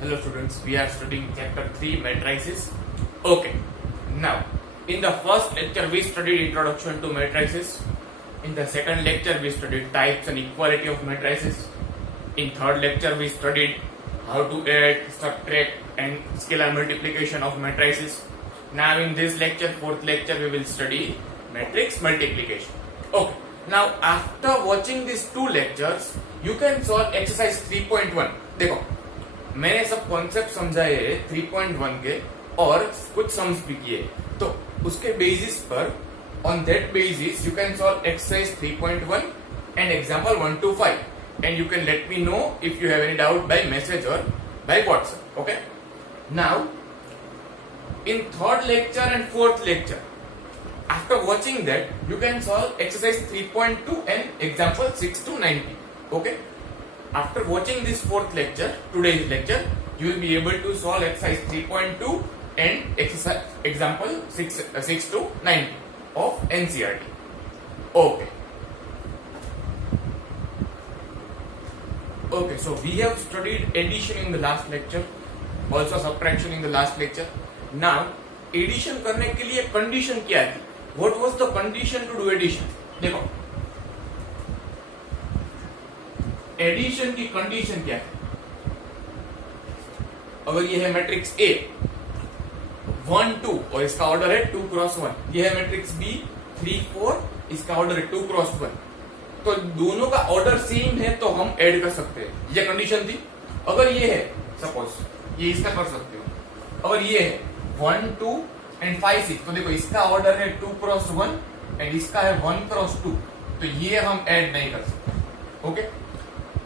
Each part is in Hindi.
Hello students, we are studying chapter 3 matrices. Okay, now in the first lecture we studied introduction to matrices. In the second lecture we studied types and equality of matrices. In third lecture we studied how to add, subtract and scalar multiplication of matrices. Now in this lecture, fourth lecture, we will study matrix multiplication. Okay, now after watching these two lectures, you can solve exercise 3.1. देखो मैंने सब कॉन्सेप्ट समझाए 3.1 के और कुछ सम्स भी किए, तो उसके बेसिस पर on that basis you can solve exercise 3.1 and example 1 to 5, and you can let me know if you have any doubt by message or by WhatsApp. Okay, now in third lecture and fourth lecture, after watching that you can solve exercise 3.2 and example 6 to 19. Okay, after watching this fourth lecture, today's lecture, you will be able to solve exercise 3.2 and exercise example 6 to 19 of NCERT. Okay, so we have studied addition in the last lecture, also subtraction in the last lecture. Now addition करने के लिए कंडीशन क्या थी? What was the condition to do addition? देखो एडिशन की कंडीशन क्या है? अगर ये है मैट्रिक्स ए 1 2 और इसका ऑर्डर है 2 क्रॉस 1, ये है मैट्रिक्स बी 3 4, इसका ऑर्डर है 2 क्रॉस 1, तो दोनों का ऑर्डर सेम है तो हम ऐड कर सकते हैं. ये कंडीशन थी. अगर ये है सपोज ये इसका कर सकते हो. अगर ये है 1 2 एंड 5 6, तो देखो इसका ऑर्डर है 2 क्रॉस 1 एंड इसका है 1 क्रॉस 2, तो ये हम ऐड नहीं कर सकते. ओके,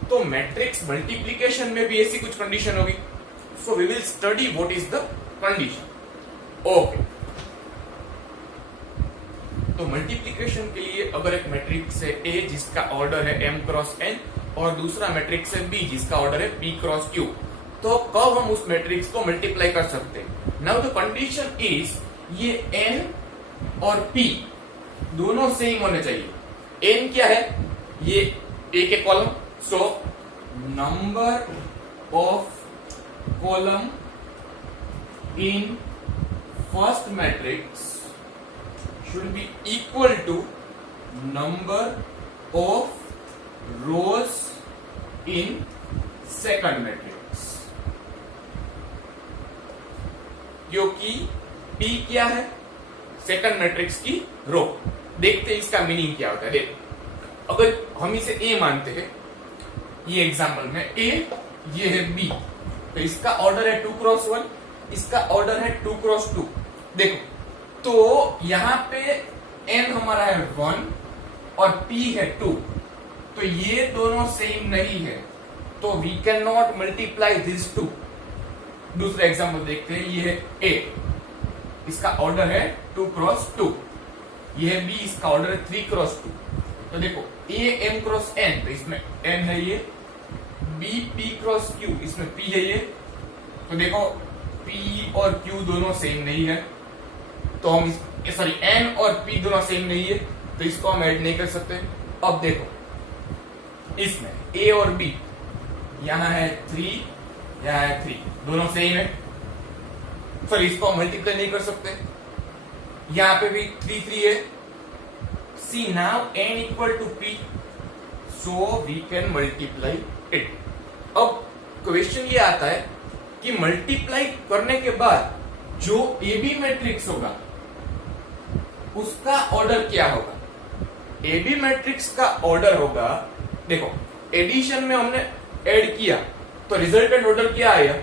तो मैट्रिक्स मल्टीप्लीकेशन में भी ऐसी कुछ कंडीशन होगी. So we will study what is the condition. Okay, तो मल्टीप्लीकेशन के लिए अगर एक मैट्रिक्स है ए जिसका ऑर्डर है m क्रॉस n और दूसरा मैट्रिक्स है b जिसका ऑर्डर है p क्रॉस q, तो कब हम उस मैट्रिक्स को मल्टीप्लाई कर सकते हैं? नाउ द कंडीशन इज ये n और p दोनों सेम होने चाहिए. n क्या है? ये a के column, so number of column in first matrix should be equal to number of rows in second matrix. क्योंकि P क्या है? सेकंड मैट्रिक्स की रो. देखते हैं इसका मीनिंग क्या होता है. देख, अगर हम इसे A मानते हैं, ये एग्जांपल में A, ये है B, तो इसका ऑर्डर है 2 क्रॉस 1, इसका ऑर्डर है 2 क्रॉस 2. देखो तो यहां पे n हमारा है 1 और p है 2, तो ये दोनों सेम नहीं है, तो we can not multiply this two. दूसरा एग्जांपल देखते हैं. ये है a, इसका ऑर्डर है 2 क्रॉस 2, ये है b, इसका ऑर्डर है 3 क्रॉस 2. तो देखो a m क्रॉस n, तो इसमें n है ये, b p क्रॉस q, इसमें p है ये. तो देखो p और q दोनों सेम नहीं है, तो हम सॉरी n और p दोनों सेम नहीं है, तो इसको हम ऐड नहीं कर सकते. अब देखो इसमें a और b, यहां है 3, यहां है 3, दोनों सेम है, सॉरी इसको हम मल्टीप्लाई नहीं कर सकते. यहां पे भी 3 3 है. See now n equal to p, so we can multiply it. अब क्वेश्चन ये आता है कि मल्टीप्लाई करने के बाद जो ए बी मैट्रिक्स होगा उसका ऑर्डर क्या होगा? ए बी मैट्रिक्स का ऑर्डर होगा, देखो एडिशन में हमने ऐड किया तो रिजल्टेंट ऑर्डर क्या आया?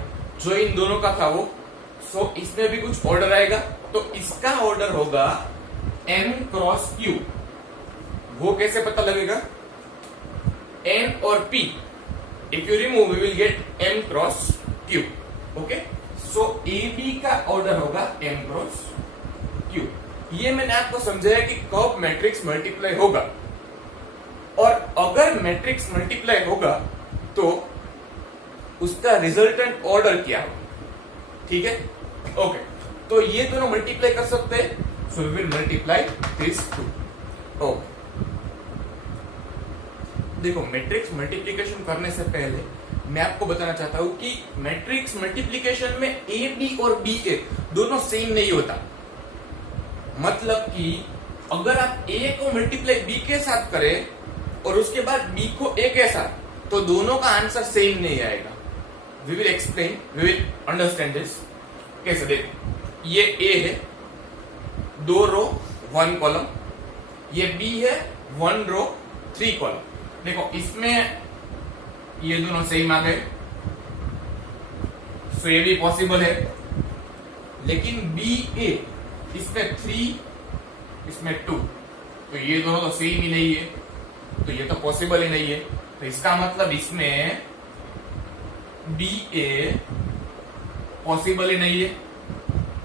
जो इन दोनों का था वो. सो इसमें भी कुछ ऑर्डर आएगा, तो इसका ऑर्डर होगा m क्रॉस q. वो कैसे पता लगेगा? n और p, if you remove we will get m cross q. Okay, so A B का ऑर्डर होगा m क्रॉस q. ये मैंने आपको समझाया कि कब मैट्रिक्स मल्टीप्लाई होगा, और अगर मैट्रिक्स मल्टीप्लाई होगा तो उसका रिजल्टेंट ऑर्डर क्या होगा. ठीक है, ओके, तो ये दोनों मल्टीप्लाई कर सकते हैं, so we will multiply this two. Okay, देखो मैट्रिक्स मल्टीप्लिकेशन करने से पहले मैं आपको बताना चाहता हूं कि मैट्रिक्स मल्टीप्लीकेशन में ए बी और बी ए दोनों सेम नहीं होता। मतलब कि अगर आप ए को मल्टीप्लाई बी के साथ करें और उसके बाद बी को ए के साथ, तो दोनों का आंसर सेम नहीं आएगा। We will explain, we will understand this. कैसे? देख, ये ए है, 2 रो 1 कॉलम, ये बी है 1 रो 3 कॉलम। देखो इसमें ये दोनों सेम आ गए, सो ये भी पॉसिबल है। लेकिन बी ए, इसमें 3, इसमें 2, तो ये दोनों तो सेम ही नहीं है, तो ये तो पॉसिबल ही नहीं है। तो इसका मतलब इसमें बी ए पॉसिबल ही नहीं है,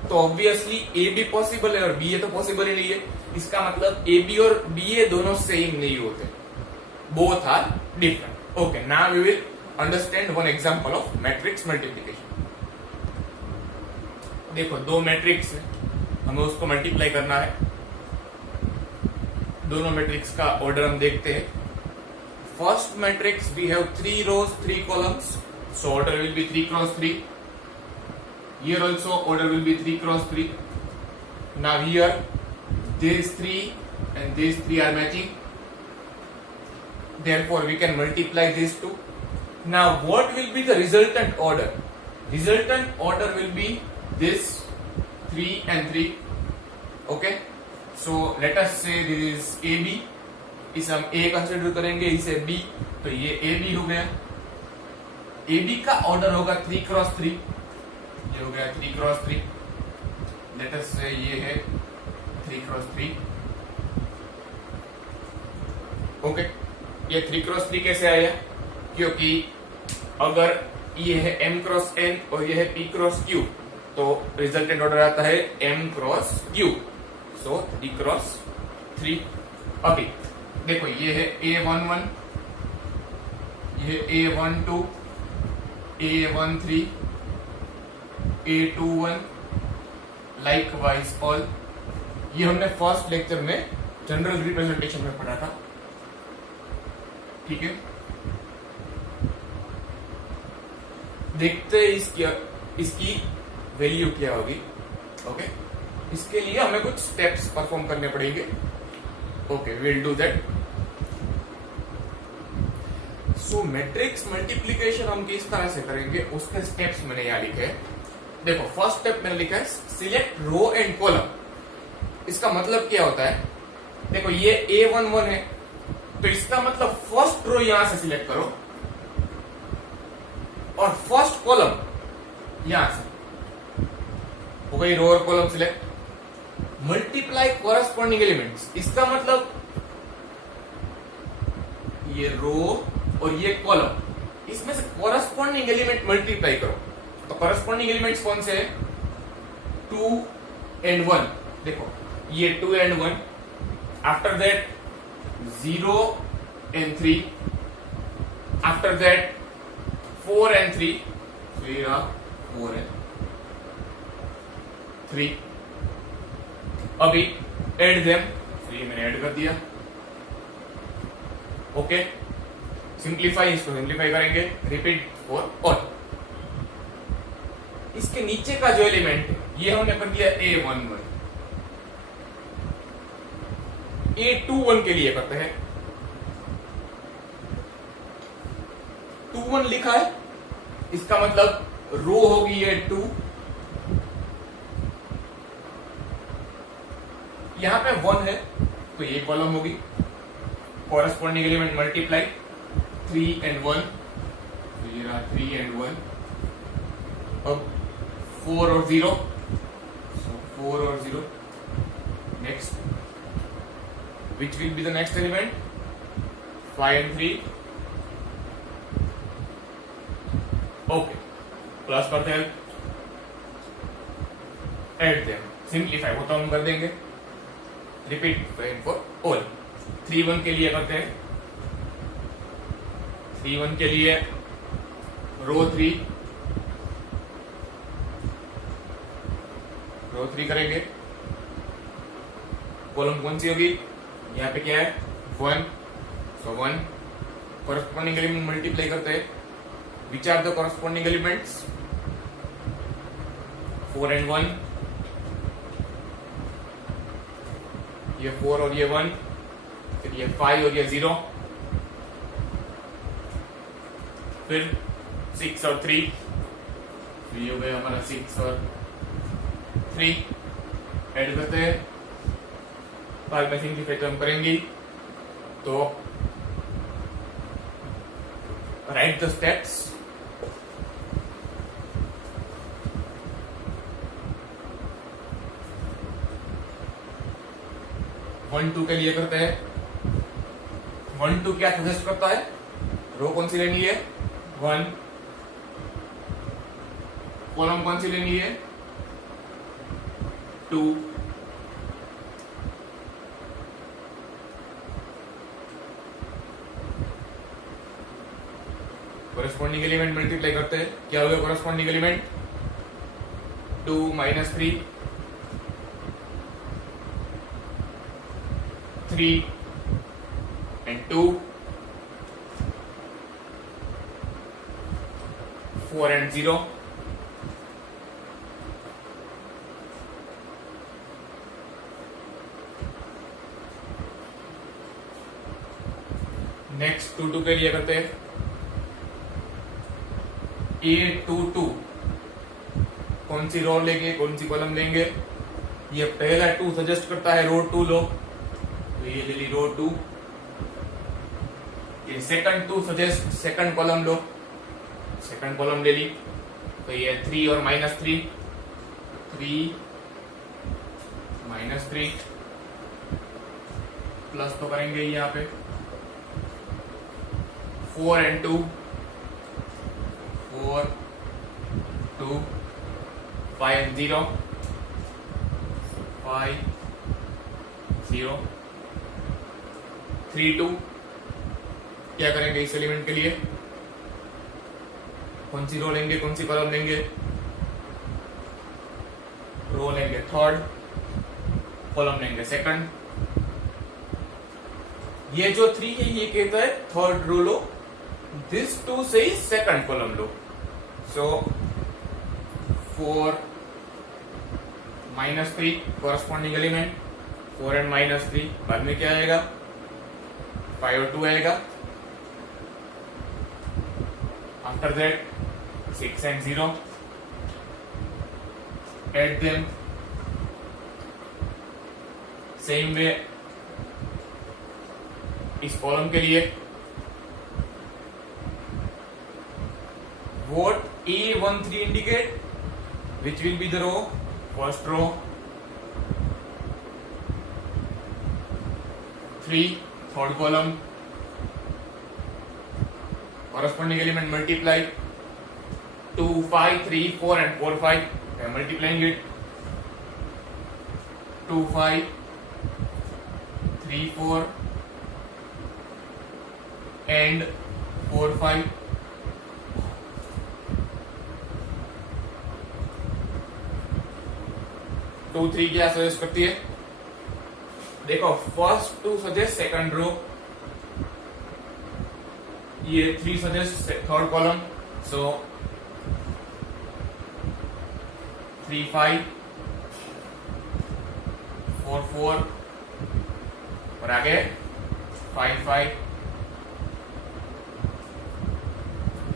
तो ऑब्वियसली ए भी पॉसिबल है और बी ए तो पॉसिबल ही नहीं है। इसका मतलब ए बी और बी ए दोनों सेम नहीं होते, both are different. Okay, now we will understand one example of matrix multiplication. देखो, 2 मैट्रिक्स है, हमें उसको मल्टीप्लाई करना है। दोनों मैट्रिक्स का ऑर्डर हम देखते हैं। First matrix we have 3 rows 3 columns, so order will be 3 cross 3. Here also order will be 3 cross 3. Now here these 3 and these 3 are matching. Therefore, we can multiply these two. Now, what will be the resultant order? Resultant order will be this 3 and 3. Okay. So, let us say this is AB. इसे हम A कंसिडर करेंगे, इसे B. तो ये AB हो गया। AB का ऑर्डर होगा 3 क्रॉस 3. ये हो गया 3 क्रॉस 3. Let us say ये है 3 क्रॉस 3. Okay. ये 3 क्रॉस 3 कैसे आया? क्योंकि अगर ये है m क्रॉस n और ये है p क्रॉस q, तो रिजल्टेंट ऑर्डर आता है m क्रॉस q, सो 3 क्रॉस 3. अभी देखो, ये है a11, ये a12, a13, a21, likewise all. ये हमने फर्स्ट लेक्चर में जनरल रिप्रेजेंटेशन में पढ़ा था। ठीक है, देखते हैं इसकी वैल्यू क्या होगी। ओके, इसके लिए हमें कुछ स्टेप्स परफॉर्म करने पड़ेंगे। Okay, will do that. So matrix multiplication हम किस तरह से करेंगे, उसके स्टेप्स मैंने यहां लिखे हैं। देखो, फर्स्ट स्टेप मैंने लिखा है सिलेक्ट रो एंड कॉलम। इसका मतलब क्या होता है? देखो, ये A11 है, तो इसका मतलब फर्स्ट रो यहां से सिलेक्ट करो और फर्स्ट कॉलम यहां से हो गई, रो और column select. Multiply corresponding elements, इसका मतलब ये रो और ये कॉलम, इसमें से कॉरस्पॉन्डिंग एलिमेंट मल्टीप्लाई करो। तो कॉरस्पॉन्डिंग एलिमेंट्स कौन से है? 2 and 1. देखो, ये 2 and 1. After that 0 and 3. After that 4 and 3. So here are 4 and 3. अभी एड देम, तो ये मैंने ऐड कर दिया। ओके, सिंप्लीफाई, इसको सिंप्लीफाई करेंगे। Repeat for all. इसके नीचे का जो एलिमेंट है, ये हमने कर दिया A11। A21 के लिए करते हैं। 21 लिखा है, इसका मतलब रो होगी ये 2, यहां पे 1 है, तो ये कॉलम होगी। कॉरस्पॉन्डिंग एलिमेंट मल्टीप्लाई 3 and 1, तो ये रहा 3 and 1। अब 4 और 0, so 4 और 0। Next, which will be the next element? 5 and 3. Okay, plus करते हैं, ऐड देम, सिंप्लीफाई वो तो हम कर देंगे। Repeat for all. 3 1 के लिए करते हैं, 3 1 के लिए रो 3 करेंगे। कॉलम कौन सी होगी? यहाँ पे क्या है? 1, सो 1। कॉरस्पॉन्डिंग एलिमेंट मल्टीप्लाई करते हैं, Which are the corresponding elements? 4 and 1. ये 4 और ये 1, फिर ये 5 और ये 0, फिर 6 और 3, तो ये हो गया हमारा 6 और 3 ऐड करते हैं। बाद में सिंप्लीफाई हम करेंगे, तो right the steps. One two के लिए करते हैं। 1 2 क्या सजेस्ट करता है? रो कौन सी लेनी है? 1। कॉलम कौन सी लेनी है? 2। कोरेस्पॉन्डिंग एलिमेंट मल्टीप्लाई करते हैं, क्या होगा corresponding element? 2 - 3, 3 and 2, 4 and 0, next 2 2 के लिए करते हैं। A22 कौन सी रो लेंगे, कौन सी कॉलम लेंगे? ये पहला 2 सजेस्ट करता है रो 2 लो, तो ये ले ली रो 2। ये सेकंड 2 सजेस्ट सेकंड कॉलम लो, सेकंड कॉलम ले ली, तो ये 3 और -3, 3 -3 प्लस तो करेंगे यहाँ पे 4 and 2, 4 2 5 and 0, 5 0 3 2। क्या करेंगे इस एलिमेंट के लिए? कौन सी रो लेंगे, कौन सी कॉलम लेंगे? रो लेंगे थर्ड, कॉलम लेंगे सेकंड। ये जो 3 है ये कहता है थर्ड रो लो, दिस 2 से second column low. So 4 -3 corresponding element, 4 and -3, बाद में क्या आएगा? 5 और 2 आएगा। After that 6 and 0, add them same way इस कॉलम के लिए। What A13 indicate? Which will be the row? First row, 3 third column, corresponding element multiply 2 5 3 4 and 4 5, I am multiplying it 2 5 3 4 and 4 5। 2 3 क्या सजेस्ट करती है? देखो फर्स्ट 2 सजेस्ट सेकंड रो, ये 3 सजेस्ट थर्ड कॉलम, सो 3 5 4 4 और आगे 5 5।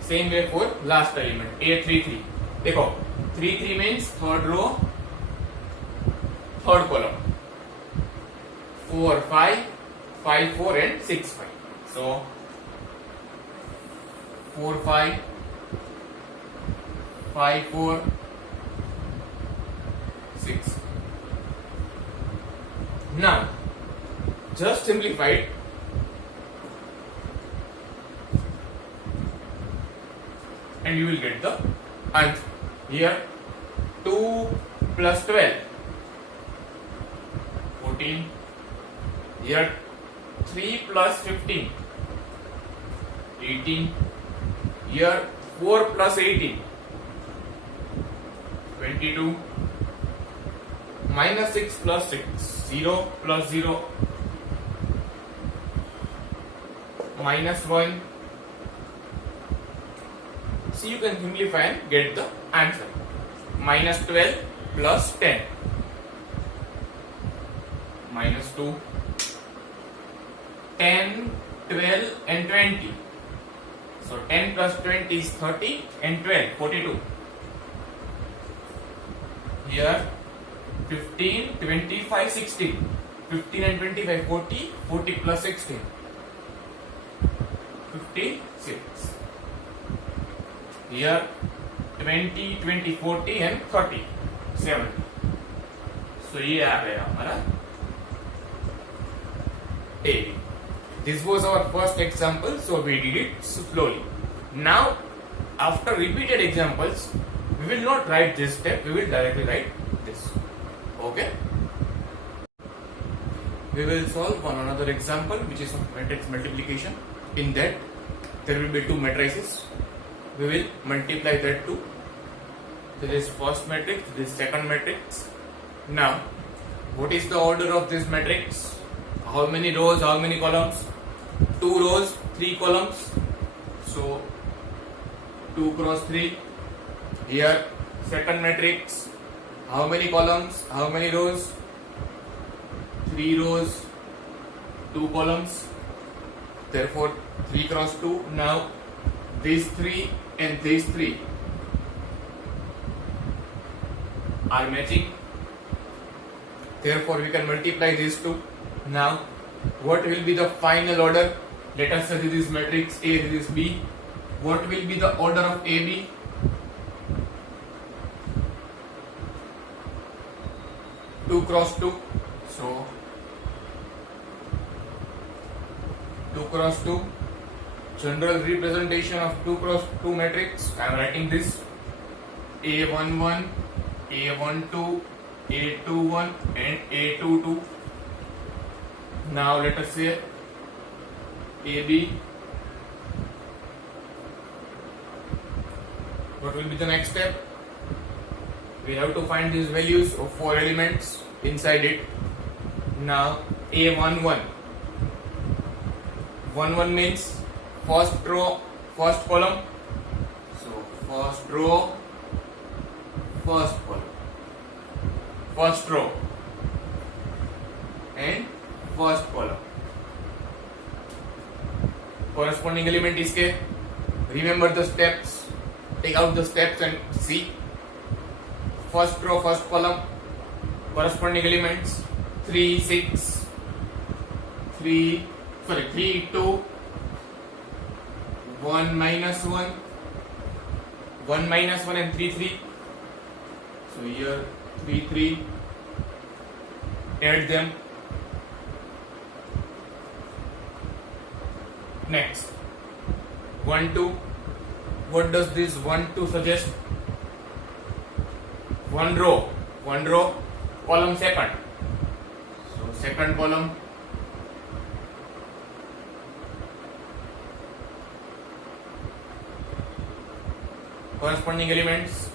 Same way for last element A33। देखो 3 3 means third row third column, 4 5 5 4 and 6 5, so 4 5 5 4 6। now just simplify it, and you will get the answer. Here 2 plus 12 14, here 3 plus 15 18, here 4 plus 18 22, minus 6 plus 6 0 plus 0 minus 1 So you can simplify and get the answer. Minus 12 plus 10. Minus 2. 10, 12 and 20. So 10 plus 20 is 30 and 12, 42. Here 15, 25, 16. 15 and 25, 40. 40 plus 16. 56. Here 20, 20, 40 and 30. 70. So ये आ गया हमारा A. This was our first example, so we did it slowly. Now, after repeated examples, we will not write this step, we will directly write this. Okay? We will solve one another example, which is of matrix multiplication. In that, there will be two matrices. We will multiply that two. This is first matrix, this is second matrix. Now, what is the order of this matrix? How many rows, how many columns? 2 rows, 3 columns. So 2 cross 3. Here second matrix. How many columns? How many rows? 3 rows, 2 columns. Therefore 3 cross 2. Now these 3 and these 3 are matching. Therefore we can multiply these two. Now what will be the final order? Let us say this is matrix A, this is B. What will be the order of AB? Two cross two. So 2 cross 2. General representation of 2 cross 2 matrix. I am writing this A11, A12, A21 and A22. Now let us say AB. What will be the next step? We have to find these values of 4 elements inside it. Now A11. 11 means first row, first column. So first row, first column. First row and first column. Corresponding element is K. Remember the steps. Take out the steps and see. First row, first column. Corresponding elements 3, 6, 3, 2, 1 minus 1, 1 minus 1 and 3, 3. So here 3, 3. Add them. Next 1, 2. What does this 1, 2 suggest? One row, column second. So second column. Corresponding elements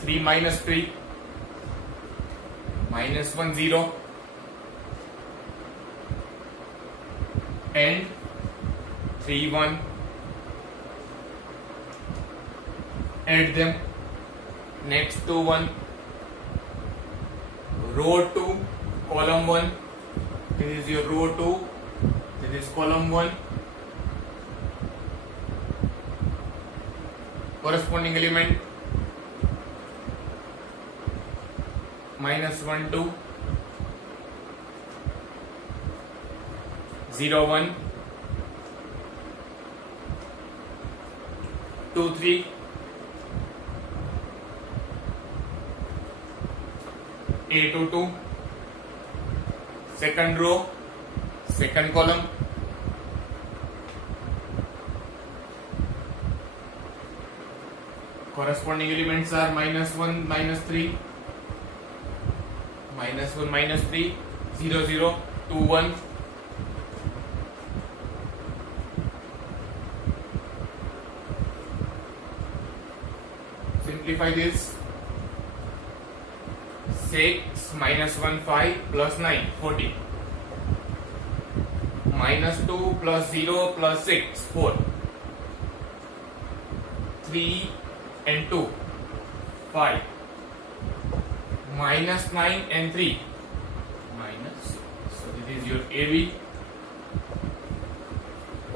3 minus 3, minus 1, 0 and 3, 1. Add them. Next to 1, row 2, column 1. This is your row 2, this is column 1. Corresponding element minus 1, 2, 0, 1, 2, 3, A2, 2, second row, second column. Corresponding elements are minus 1, minus 3, minus 1, minus 3, 0, 0, 2, 1. Simplify this. 6 minus 1, 5 plus 9, 14. -2 + 0 + 6 4 3 and 2 5 -9 and 3 minus. So this is your AB.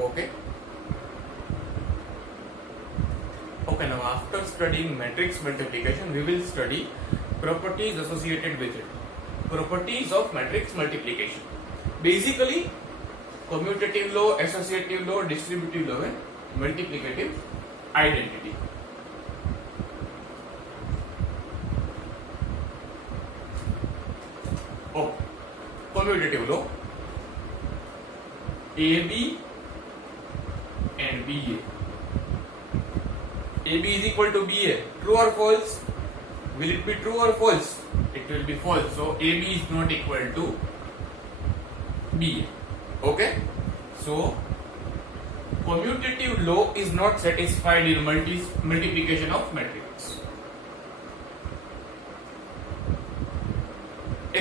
Okay. Okay, now after studying matrix multiplication, we will study properties associated with it. Properties of matrix multiplication. Basically, commutative law, associative law, distributive law, and multiplicative identity. Oh, commutative law. AB and BA. AB is equal to BA. True or false? Will it be true or false? It will be false. So AB is not equal to BA. Okay? So commutative law is not satisfied in multiplication of matrix.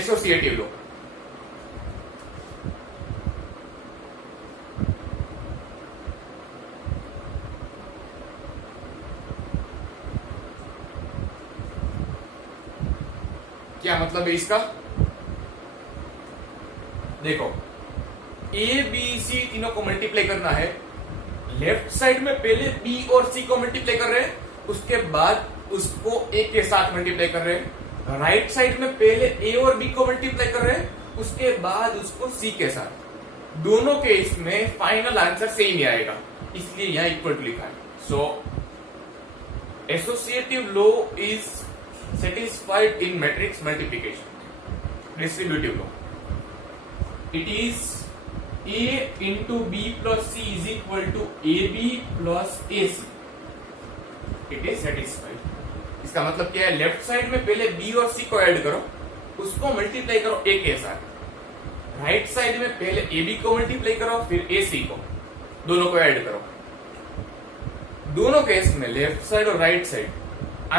Associative law. क्या मतलब है इसका? देखो, ए बी सी तीनों को मल्टीप्लाई करना है. लेफ्ट साइड में पहले बी और सी को मल्टीप्लाई कर रहे हैं, उसके बाद उसको ए के साथ मल्टीप्लाई कर रहे हैं. राइट साइड में पहले ए और बी को मल्टीप्लाई कर रहे हैं, उसके बाद उसको सी के साथ. दोनों केस में फाइनल आंसर सेम ही आएगा, इसलिए यहां इक्वल टू लिखा है. So associative law is satisfied in matrix multiplication. Distributive law. It is A into B plus C is equal to AB plus AC. It is satisfied. इसका मतलब क्या है? लेफ्ट साइड में पहले B और C को ऐड करो, उसको मल्टीप्लाई करो A के साथ. राइट साइड में पहले AB को मल्टीप्लाई करो, फिर AC को, दोनों को ऐड करो. दोनों केस में लेफ्ट साइड और राइट साइड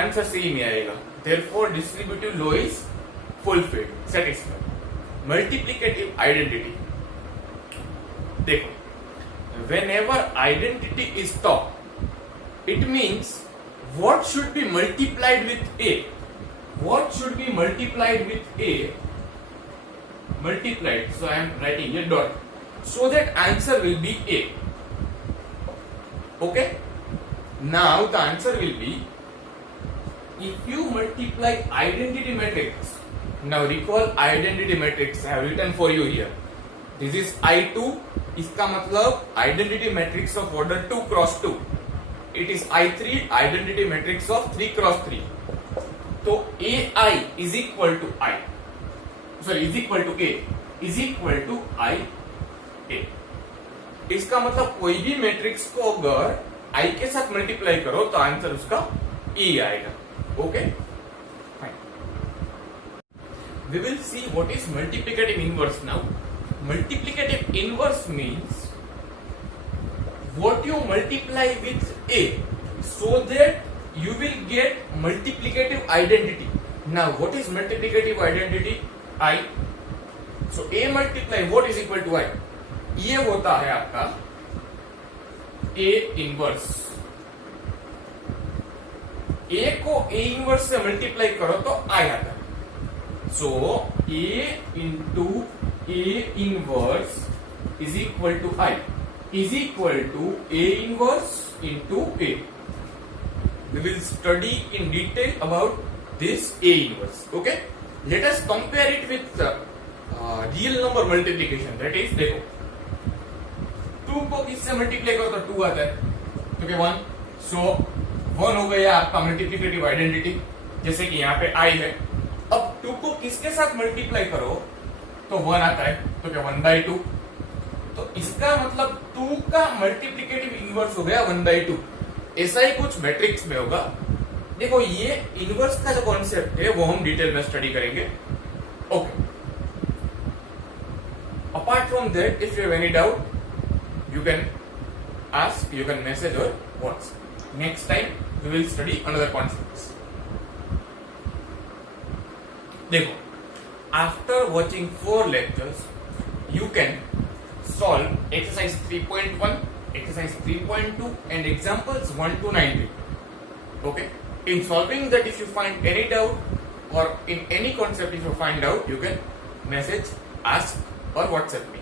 आंसर सेम ही आएगा. Therefore, distributive law is fulfilled, satisfied. Multiplicative identity. देखो, whenever identity is taught, it means what should be multiplied with A. What should be multiplied with A? Multiplied. So I am writing a dot, so that answer will be A. Okay. Now the answer will be. If you multiply identity matrix, now recall identity matrix I have written for you here. This is I2. इसका मतलब identity matrix of order 2 cross 2. It is I3 identity matrix of 3 cross 3. तो AI is equal to I. Sorry, is equal to A. Is equal to I A. इसका मतलब कोई भी मैट्रिक्स को अगर I के साथ मल्टीप्लाई करो तो आंसर उसका E आएगा. Okay, fine. We will see what is multiplicative inverse now. Multiplicative inverse means what you multiply with A so that you will get multiplicative identity. Now, what is multiplicative identity? I. So A multiply what is equal to I? ये होता है आपका A inverse. A को A इनवर्स से मल्टीप्लाई करो तो I आता है. So A into A inverse is equal to I is equal to A inverse into A. We will study in detail about this A inverse. Okay, let us compare it with real number multiplication. That is, देखो 2 को किससे मल्टीप्लाई करो तो 2 आता है, तो क्या 1. सो 1 हो गया आपका मल्टीप्लिकेटिव आइडेंटिटी, जैसे कि यहाँ पे I है. अब 2 को किसके साथ मल्टीप्लाई करो तो 1 आता है, तो क्या 1/2. तो इसका मतलब 2 का मल्टीप्लिकेटिव इनवर्स हो गया 1/2. ऐसा ही कुछ मैट्रिक्स में होगा. देखो, ये इनवर्स का जो कॉन्सेप्ट है वो हम डिटेल में स्टडी करेंगे. Okay, apart from that if you have any doubt you can ask, you can message और WhatsApp. Next time we will study another concepts. देखो, after watching 4 lectures, you can solve exercise 3.1, exercise 3.2 and examples 1 to 19. Okay, in solving that, if you find any doubt or in any concept if you find out, you can message, ask or WhatsApp me.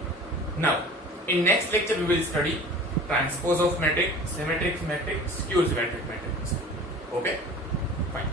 Now in next lecture we will study transpose of matrix, symmetric matrix, skew symmetric matrix. Okay, fine.